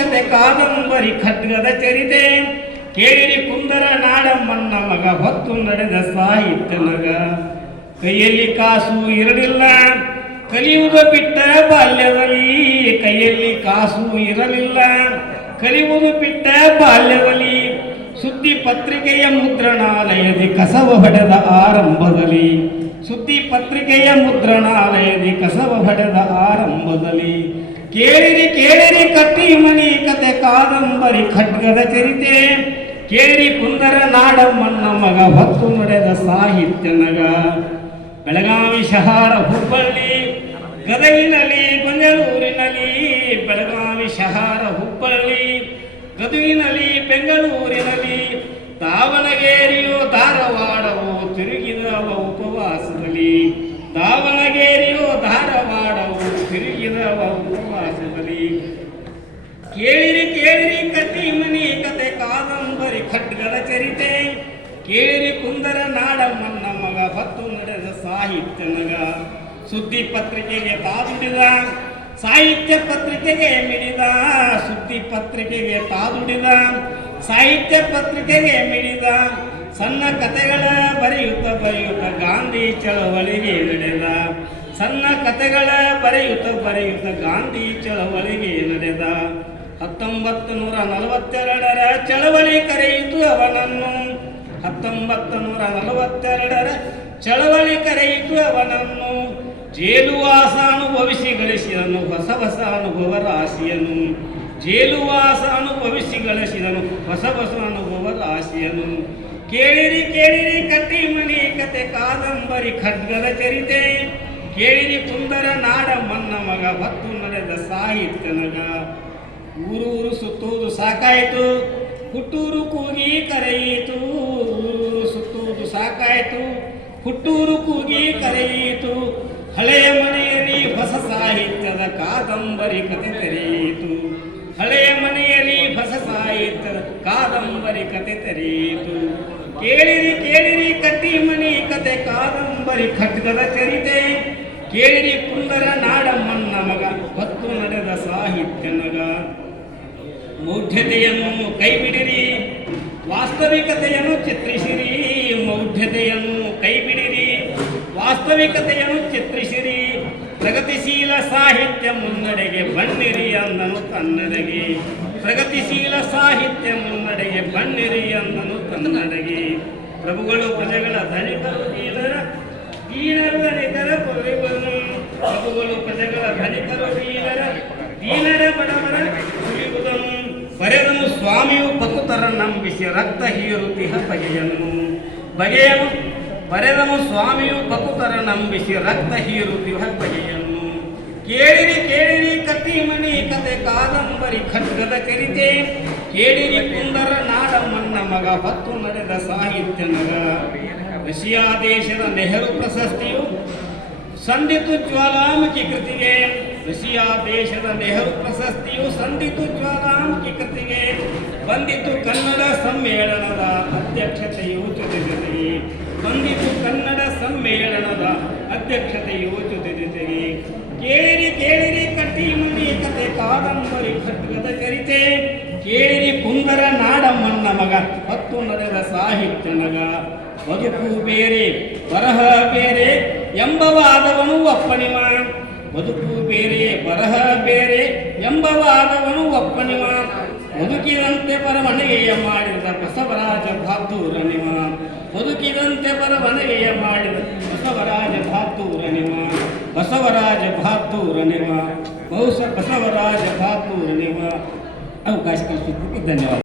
ಕತೆ ಕಾದಂಬರಿ ಖಡ್ಗದ ಚರಿತೆ. ಕೇಳಿರಿ ಕುಂದರ ನಾಡಮ್ಮನ್ನ ಮಗ, ಹೊತ್ತು ನಡೆದ ಸಾಹಿತ್ಯ ನಗ. ಕೈಯಲ್ಲಿ ಕಾಸು ಇರಲಿಲ್ಲ ಕಲಿಯುವುದು ಬಿಟ್ಟ ಬಾಲ್ಯದಲ್ಲಿ ಕೈಯಲ್ಲಿ ಕಾಸು ಇರಲಿಲ್ಲ, ಕಲಿಯುವುದು ಬಿಟ್ಟ ಬಾಲ್ಯದಲ್ಲಿ ಸುದ್ದಿ ಪತ್ರಿಕೆಯ ಮುದ್ರಣಾಲಯದಿ ಕಸವ ಹೊಡೆದ ಆರಂಭದಲ್ಲಿ, ಸುದ್ದಿ ಪತ್ರಿಕೆಯ ಮುದ್ರಣಾಲಯದಿ ಕಸವ ಹೊಡೆದ ಆರಂಭದಲ್ಲಿ. ಕೇಳಿರಿ ಕೇಳಿರಿ ಕಟ್ಟಿ ಮಣಿ ಕತೆ ಕಾದಂಬರಿ ಖಡ್ಗದ ಚರಿತೆ. ಕೇಳಿ ಕುಂದರ ನಾಡಮ್ಮನ್ನ ಮಗ ಹೊತ್ತು ನಡೆದ ಸಾಹಿತ್ಯ ನಗ. ಬೆಳಗಾವಿ ಶಹಾರ ಹುಬ್ಬಳ್ಳಿ, ಗದಗಿನಲ್ಲಿ ಬೆಂಗಳೂರಿನಲ್ಲಿ, ಬೆಳಗಾವಿ ಶಹಾರ ಹುಬ್ಬಳ್ಳಿ ಗದಗಿನಲ್ಲಿ ಬೆಂಗಳೂರಿನಲ್ಲಿ, ದಾವಣಗೆರೆಯು ಧಾರವಾಡವು ತಿರುಗಿದವ ಉಪವಾಸದಲ್ಲಿ ದಾವಣಗೆರೆಯು ಧಾರವಾಡವು ತಿರುಗಿದವ ಉಪವಾಸದಲ್ಲಿ ಕೇಳಿರಿ ಕೇಳಿರಿ ಕತಿ ಮನಿ ಕತೆ ಕಾದಂಬರಿ ಖಡ್ಗದ ಕೇರಿ ಕುಂದರ ಕುಂದರ ಮನ್ನ ಮಗ, ಹೊತ್ತು ನಡೆದ ಸಾಹಿತ್ಯ ನಗ. ಸುದ್ದಿ ಪತ್ರಿಕೆಗೆ ತಾದುಡಿದ ಸಾಹಿತ್ಯ ಪತ್ರಿಕೆಗೆ ಮಿಡಿದ. ಸುದ್ದಿ ಪತ್ರಿಕೆಗೆ ತಾದುಡಿದ ಸಾಹಿತ್ಯ ಪತ್ರಿಕೆಗೆ ಮಿಡಿದ. ಸಣ್ಣ ಕತೆಗಳ ಬರೆಯುತ್ತ ಬರೆಯುತ್ತ ಗಾಂಧಿ ಚಳವಳಿಗೆ ನಡೆದ. ಸಣ್ಣ ಕತೆಗಳ ಬರೆಯುತ್ತ ಬರೆಯುತ್ತ ಗಾಂಧಿ ಚಳವಳಿಗೆ ನಡೆದ. ಹತ್ತೊಂಬತ್ತು ನೂರ ನಲವತ್ತೆರಡರ ಚಳವಳಿ ಕರೆಯಿತು ಅವನನ್ನು. ಹತ್ತೊಂಬತ್ತು ನೂರ ನಲವತ್ತೆರಡರ ಚಳವಳಿ ಕರೆಯಿತು ಅವನನ್ನು. ಜೇಲುವಾಸ ಅನುಭವಿಸಿ ಗಳಿಸಿದನು, ಹೊಸ ಹೊಸ ಅನುಭವ ರಾಶಿಯನು ಜೇಲುವಾಸ ಅನುಭವಿಸಿ ಗಳಿಸಿದನು, ಹೊಸ ಹೊಸ ಅನುಭವ ರಾಶಿಯನು ಕೇಳಿರಿ ಕೇಳಿರಿ ಕಟ್ಟಿ ಮನೆ ಕತೆ ಕಾದಂಬರಿ ಖಡ್ಗದ ಚರಿತೆ. ಕೇಳಿರಿ ಕುಂದರ ನಾಡ ಮನ್ನ ಮಗ ಹೊತ್ತು ನಡೆದ ಸಾಹಿತ್ಯ ನಗ ಊರೂರು ಸುತ್ತುವುದು ಸಾಕಾಯಿತು, ಹುಟ್ಟೂರು ಕೂಗಿ ಕರೆಯಿತು. ಊರು ಸುತ್ತುವುದು ಸಾಕಾಯಿತು, ಹುಟ್ಟೂರು ಕೂಗಿ ಕರೆಯಿತು. ಹಳೆಯ ಮನೆಯಲ್ಲಿ ಹೊಸ ಸಾಹಿತ್ಯದ ಕಾದಂಬರಿ ಕತೆ ತೆರೆಯಿತು. ಹಳೆಯ ಮನೆಯಲ್ಲಿ ಹೊಸ ಸಾಹಿತ್ಯದ ಕಾದಂಬರಿ ಕತೆ ತೆರೆಯಿತು. ಕೇಳಿರಿ ಕೇಳಿರಿ ಕಟ್ಟಿ ಮನೆ ಕತೆ ಕಾದಂಬರಿ ಖಡ್ಗದ ಚರಿತೆ. ಕೇಳಿರಿ ಕುಂದರ ನಾಡಮ್ಮನ್ನ ಮಗ ಹೊತ್ತು ನಡೆದ ಸಾಹಿತ್ಯ ನಗ ಮೌಢ್ಯತೆಯನ್ನು ಕೈಬಿಡಿರಿ. ವಾಸ್ತವಿಕತೆಯನ್ನು ಚಿತ್ರಿಸಿರಿ. ಮೌಢ್ಯತೆಯನ್ನು ಕೈಬಿಡಿರಿ. ವಾಸ್ತವಿಕತೆಯನ್ನು ಚಿತ್ರಿಸಿರಿ. ಪ್ರಗತಿಶೀಲ ಸಾಹಿತ್ಯ ಮುನ್ನಡೆಗೆ ಬನ್ನಿರಿ ಅಂದನು ತನ್ನಡೆಗೆ ಪ್ರಗತಿಶೀಲ ಸಾಹಿತ್ಯ ಮುನ್ನಡೆಗೆ ಬನ್ನಿರಿ ಅಂದನು ತನ್ನಡೆಗೆ ಪ್ರಭುಗಳು ಪ್ರಜೆಗಳ ಧನಿಕರು ದೀನರ ದೀನರ, ದಲಿತರ ಪ್ರಭುಗಳು ಪ್ರಜೆಗಳ ಧನಿಕರು ದೀನರ ದೀನರ ಬಡವರ ಸುರಿಯುವುದನು ಬರೆದನು ಸ್ವಾಮಿಯು ಬಕುತರ ನಂಬಿಸಿ ರಕ್ತ ಹೀರುತಿಹ ಬಗೆಯನು. ಬಗೆಯನು, ಬರೆದನು ಸ್ವಾಮಿಯು ಬಕುತರ ನಂಬಿಸಿ ರಕ್ತ ಹೀರುತಿಹ ಬಗೆಯನ್ನು ಕೇಳಿರಿ ಕೇಳಿರಿ ಕತಿ ಮಣಿ ಕತೆ ಕಾದಂಬರಿ ಖಡ್ಗದ ಚರಿತೆ. ಕೇಳಿರಿ ಕುಂದರ ನಾಡಮ್ಮನ್ನ ಮಗ, ಹೊತ್ತು ನಡೆದ ಸಾಹಿತ್ಯ ನಗ. ರಷ್ಯಾ ದೇಶದ ನೆಹರು ಪ್ರಶಸ್ತಿಯು ಸಂದಿತು ಜ್ವಾಲಾಮುಖಿ ಕೃತಿಗೆ. ರಷ್ಯಾ ದೇಶದ ನೆಹರು ಪ್ರಶಸ್ತಿಯು ಸಮ್ಮೇಳನದ ಅಧ್ಯಕ್ಷತೆ ಜೊತೆ ಜೊತೆಗೆ ಕೇಳಿರಿ ಕೇಳಿರಿ, ಕಟ್ಟಿ ಮನಿ ಕತೆ, ಕಾದಂಬರಿ ಕಟ್ಟದ ಕರಿತೆ. ಕೇಳಿರಿ, ಕುಂದರ ನಾಡಮ್ಮನ್ನ ಮಗ, ಹತ್ತು ನರದ ಸಾಹಿತ್ಯ ನಗ. ಬದುಕು ಬೇರೆ, ಬರಹ ಬೇರೆ ಎಂಬ ವಾದವನು ಒಪ್ಪಣಿವ ಬದುಕು ಬೇರೆ, ಬರಹ ಬೇರೆ ಎಂಬ ವಾದವನು ಬದುಕಿದಂತೆ ಬರವಣಿಗೆಯ ಮಾಡಿದ ಬಸವರಾಜ ಬಹಾದ್ದೂರನಿವ ಬದುಕಿದಂತೆ ಬರವಣಿಗೆಯ ಮಾಡಿದ ಬಸವರಾಜ ಬಹಾದ್ದೂರನಿವ ಬಸವರಾಜ ಬಹಾದ್ದೂರನಿವ ಬಹುಶಃ ಬಸವರಾಜ ಬಹಾದ್ದೂರನಿವ ಅವಕಾಶ ಕಲ್ಪಿಸಿದ್ದಕ್ಕೆ ಧನ್ಯವಾದ.